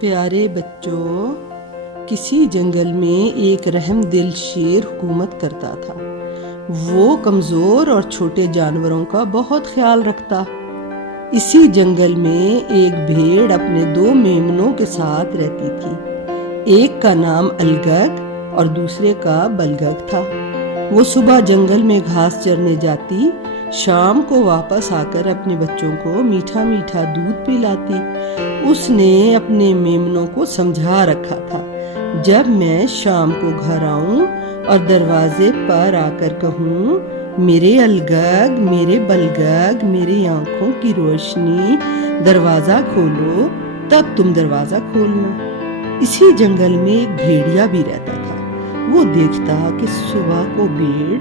پیارے بچوں، کسی جنگل میں ایک رحم دل شیر حکومت کرتا تھا۔ وہ کمزور اور چھوٹے جانوروں کا بہت خیال رکھتا۔ اسی جنگل میں ایک بھیڑ اپنے 2 میمنوں کے ساتھ رہتی تھی۔ ایک کا نام الگگ اور دوسرے کا بلگگ تھا۔ وہ صبح جنگل میں گھاس چرنے جاتی، شام کو واپس آ کر اپنے بچوں کو میٹھا میٹھا دودھ پلاتی۔ اس نے اپنے میمنوں کو سمجھا رکھا تھا، جب میں شام کو گھر آؤں اور دروازے پر آ کر کہوں، میرے الگگ، میرے بلگگ، میری آنکھوں کی روشنی، دروازہ کھولو، تب تم دروازہ کھولنا۔ اسی جنگل میں ایک بھیڑیا بھی رہتا تھا۔ وہ دیکھتا کہ صبح کو بھیڑ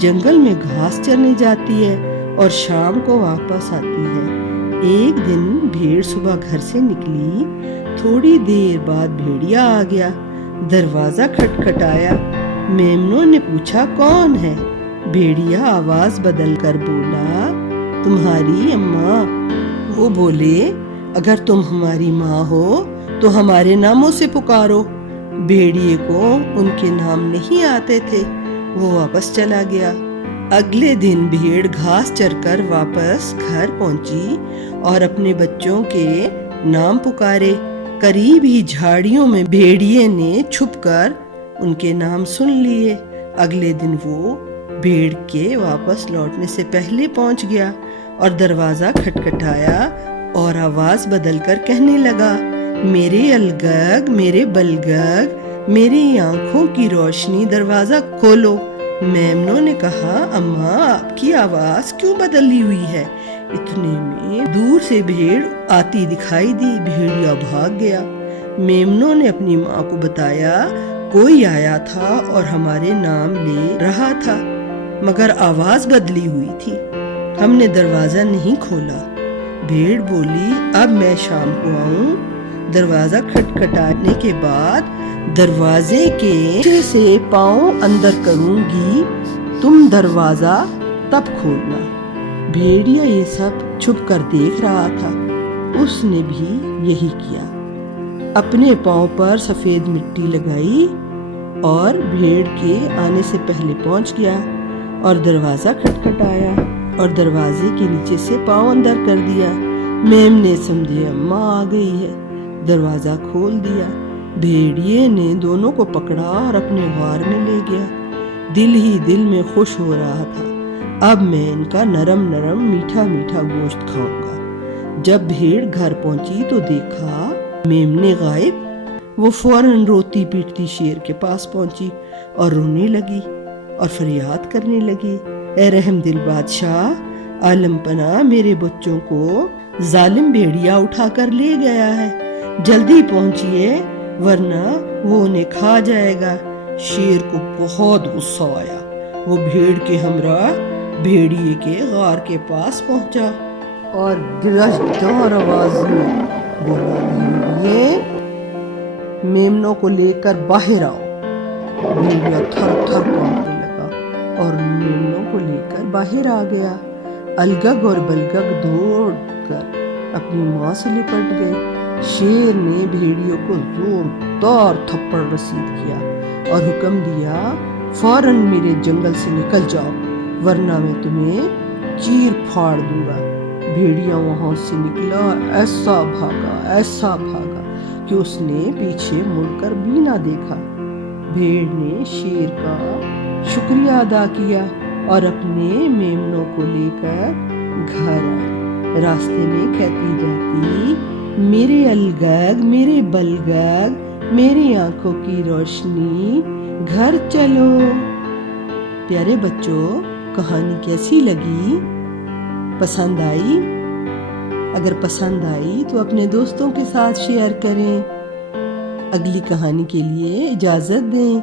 جنگل میں گھاس چرنے جاتی ہے اور شام کو واپس آتی ہے۔ ایک دن بھیڑ صبح گھر سے نکلی، تھوڑی دیر بعد بھیڑیا آ گیا، دروازہ کھٹکھٹایا۔ میمنوں نے پوچھا، کون ہے؟ بھیڑیا آواز بدل کر بولا، تمہاری اماں۔ وہ بولے، اگر تم ہماری ماں ہو تو ہمارے ناموں سے پکارو۔ بھیڑیے کو ان کے نام نہیں آتے تھے، وہ واپس چلا گیا۔ اگلے دن بھیڑ گھاس چر کر واپس گھر پہنچی اور اپنے بچوں کے نام پکارے۔ قریب ہی جھاڑیوں میں بھیڑیے نے چھپ کر ان کے نام سن لیے۔ اگلے دن وہ بھیڑ کے واپس لوٹنے سے پہلے پہنچ گیا اور دروازہ کھٹکھٹایا اور آواز بدل کر کہنے لگا، میرے الگگ، میرے بلگگ، میری آنکھوں کی روشنی، دروازہ کھولو۔ میمنوں نے کہا، اماں آپ کی آواز کیوں بدلی ہوئی ہے؟ اتنے میں دور سے بھیڑ آتی دکھائی دی۔ بھیڑیا بھاگ گیا۔ میمنوں نے اپنی ماں کو بتایا، کوئی آیا تھا اور ہمارے نام لے رہا تھا، مگر آواز بدلی ہوئی تھی، ہم نے دروازہ نہیں کھولا۔ بھیڑ بولی، اب میں شام کو آؤں، دروازہ کھٹکھٹانے کے بعد دروازے کے نیچے سے پاؤں اندر کروں گی، تم دروازہ تب کھولنا۔ بھیڑیا یہ سب چھپ کر دیکھ رہا تھا۔ اس نے بھی یہی کیا، اپنے پاؤں پر سفید مٹی لگائی اور بھیڑ کے آنے سے پہلے پہنچ گیا اور دروازہ کھٹکھٹایا اور دروازے کے نیچے سے پاؤں اندر کر دیا۔ میم نے سمجھے اماں آ گئی ہے، دروازہ کھول دیا۔ بھیڑیے نے دونوں کو پکڑا اور اپنے غار میں لے گیا۔ دل ہی دل میں خوش ہو رہا تھا، اب میں ان کا نرم نرم میٹھا میٹھا گوشت کھاؤں گا۔ جب بھیڑ گھر پہنچی تو دیکھا میمنیں غائب۔ وہ فوراً روتی پیٹتی شیر کے پاس پہنچی اور رونے لگی اور فریاد کرنے لگی، اے رحم دل بادشاہ، عالم پناہ، میرے بچوں کو ظالم بھیڑیا اٹھا کر لے گیا ہے، جلدی پہنچیے ورنہ وہ انہیں کھا جائے گا۔ شیر کو بہت غصہ آیا۔ وہ بھیڑ کے ہمراہ بھیڑیے کے غار کے پاس پہنچا اور گرجدار آواز میں بولا، بھیڑیے، میمنوں کو لے کر باہر آؤ۔ بھیڑیا تھر تھر کانپنے لگا اور میمنوں کو لے کر باہر آ گیا۔ الگگ اور بلگگ دوڑ کر اپنی ماں سے لپٹ گئے۔ شیر نے بھیڑیوں کو زوردار تھپڑ رسید کیا اور حکم دیا، فوراً میرے جنگل سے نکل جاؤ ورنہ میں تمہیں چیر پھاڑ دوں گا۔ بھیڑیا وہاں سے نکلا، ایسا بھاگا کہ اس نے پیچھے مڑ کر بھی نہ دیکھا۔ بھیڑ نے شیر کا شکریہ ادا کیا اور اپنے میمنوں کو لے کر گھر آئی۔ راستے میں کہتی جاتی، میرے الگگ، میرے بلگگ، میری آنکھوں کی روشنی، گھر چلو۔ پیارے بچوں، کہانی کیسی لگی؟ پسند آئی؟ اگر پسند آئی تو اپنے دوستوں کے ساتھ شیئر کریں۔ اگلی کہانی کے لیے اجازت دیں۔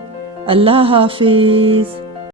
اللہ حافظ۔